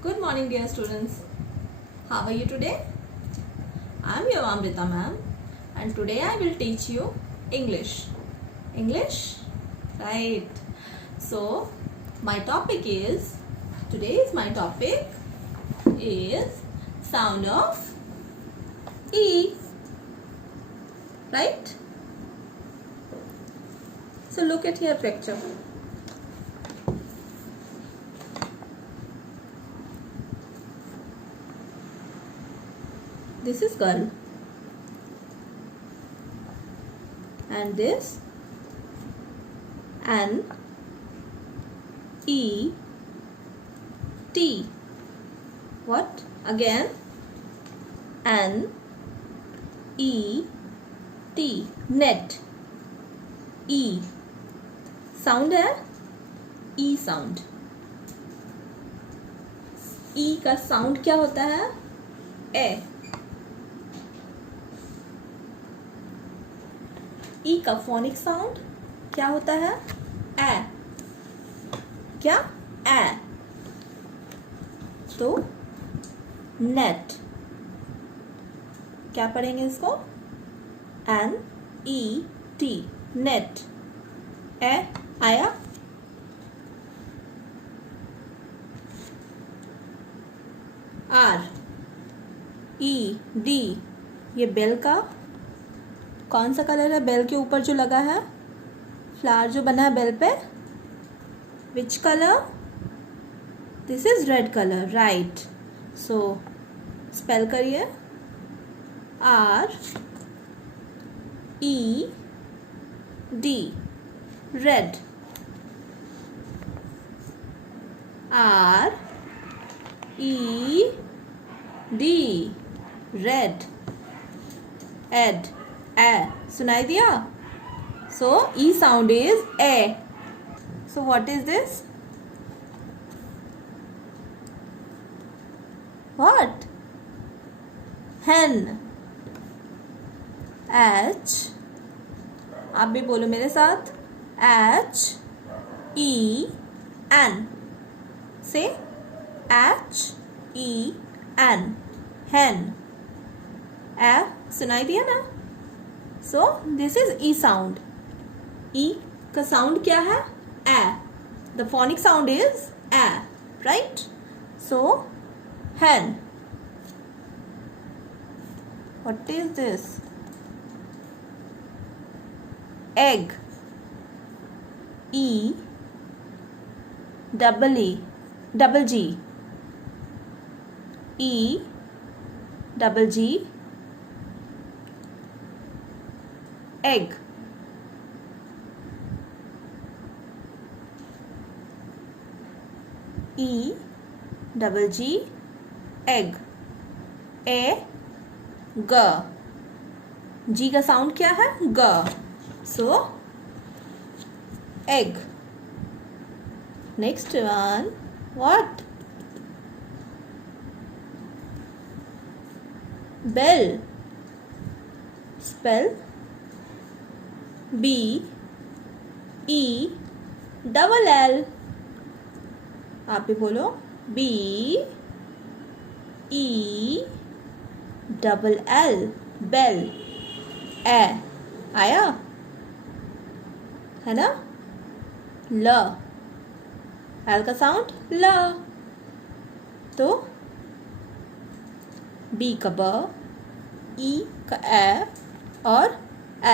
Good morning, dear students. How are you today? I am your Amrita ma'am, and today I will teach you English. English? Right. So, my topic is sound of E. Right? So, look at your picture. This is girl and this N E T. What? Again N E T. Net. E sound है ई sound. E का sound क्या होता है? ए. ई का phonic sound क्या होता है? ए. क्या? ए. तो नेट क्या पढ़ेंगे इसको? N E T. Net. A आया? R E D. ये बेल का कौन सा कलर है? बेल के ऊपर जो लगा है फ्लावर जो बना है बेल पे, which colour? This is red colour. Right. So spell करिए. R E D. Red. R E D. Red. Ed. Eh. सुनाई दिया? So E sound is eh. So what is this? What? hen. H. आप भी बोलो मेरे साथ. H E N. Say H E N. hen. ए सुनाई दिया ना? So this is E sound. E का साउंड क्या है? Eh. The phonic sound is eh. Right. So hen. What is this? Egg. E double G. E double G. Egg. E double G. Egg. A ग. जी का sound क्या है? ग. So egg. Next one. What? Bell. Spell B E double L. आप भी बोलो. B E double L. Bell. Eh आया है ना? ल. एल का साउंड ल. तो बी का ब, ई का ए और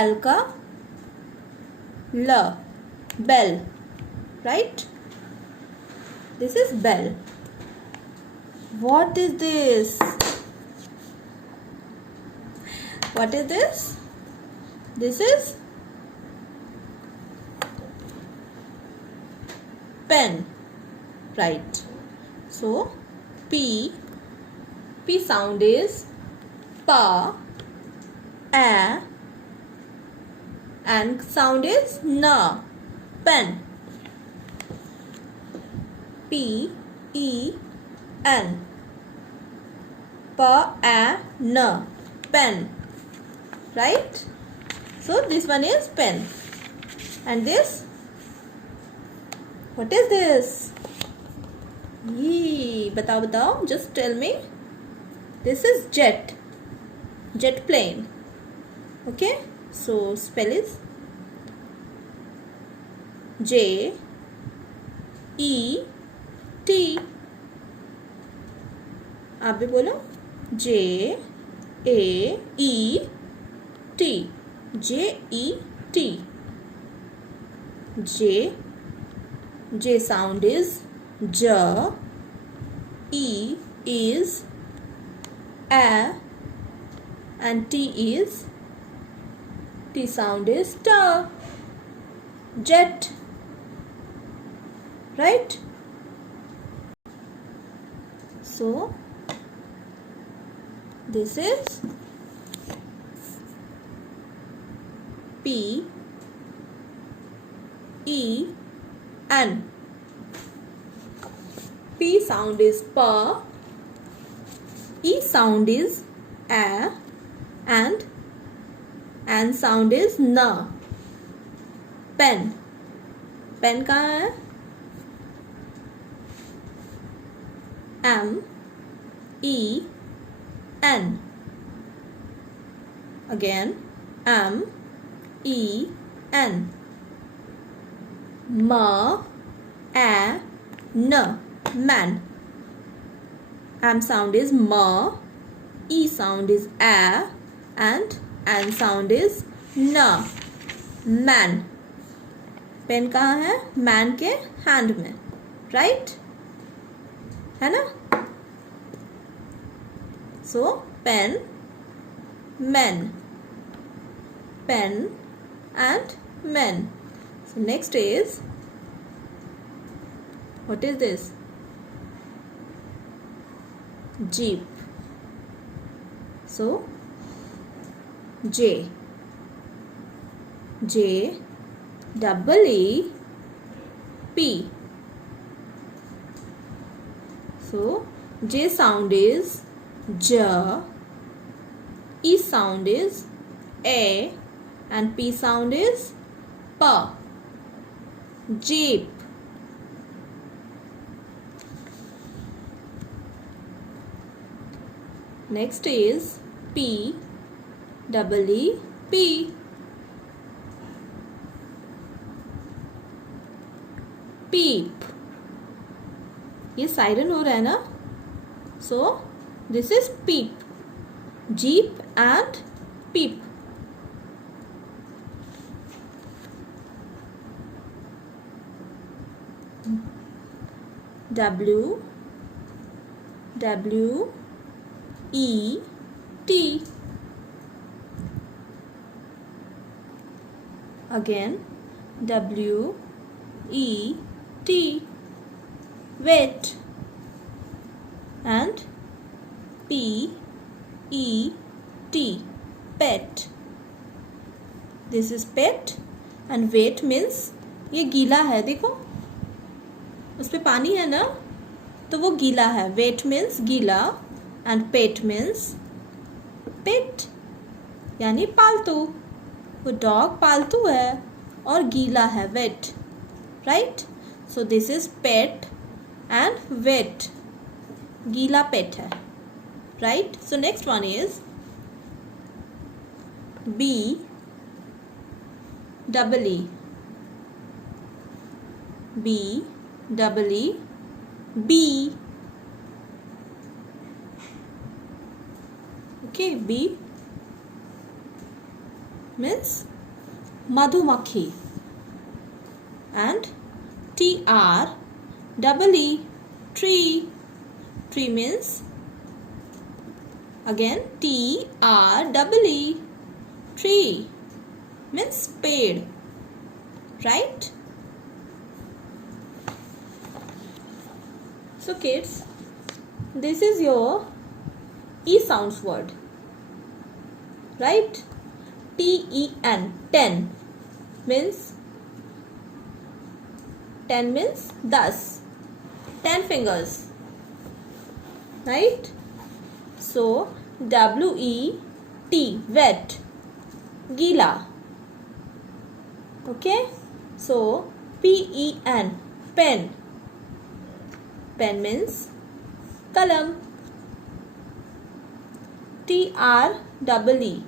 एल का ल. Bell. Right. This is bell. What is this? What is this? This is pen. Right. So P sound is pa. A and sound is na. Pen. P E N. Pa a na. Pen. Right? So this one is pen. And this? What is this? ये बताओ बताओ, just tell me. This is jet plane. Okay, so spell is J E T. आप भी बोलो, J A E T. J E T. J sound is J. E is A, and T sound is T. Jet. Right? So this is P E N. P sound is P. E sound is A, and N sound is N. Pen. Pen कहाँ है? M E N. Again, M E N. M A N. Man. M sound is M, E sound is A, and N sound is N. Man. Pen कहाँ है? Man के hand में, right? है ना? So pen, men. Pen and men. So next is, what is this? Jeep. So J double E P. So J sound is J, E sound is A, and P sound is P. Jeep. Next is P double E P. Peep. ये siren हो रहा है ना? So this is peep. Jeep and peep. W E T. Again W E T. Wet. And P E T. Pet. This is pet, and wet means ये गीला है. देखो उस पे पानी है ना, तो वो गीला है. वेट मीन्स गीला, एंड पेट मीन्स पेट यानी पालतू. वो डॉग पालतू है और गीला है, wet. Right? So this is pet and wet. गीला पेट है. Right? So next one is B double E. B double E B. Okay, B means madhumakhi, and TR double E tree. Tree means again TR double E tree means पेड़. Right? So kids, this is your E sounds word, right? TEN, 10 means 10, 10 fingers, right? So WET, wet, gila. Okay? So PEN, pen. Pen means kalam. TREE.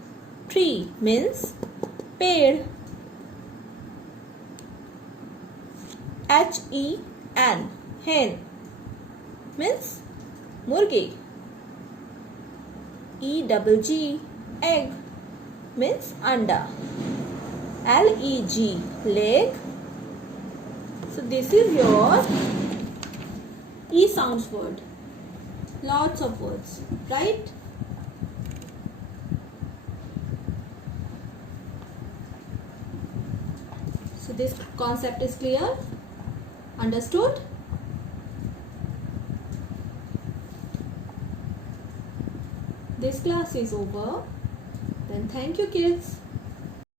Tree means पेड़. HEN. Hen means मुर्गी. EGG. Egg means anda. LEG. Leg. So this is your E sounds word. Lots of words, right? So this concept is clear? Understood? This class is over. Then thank you, kids.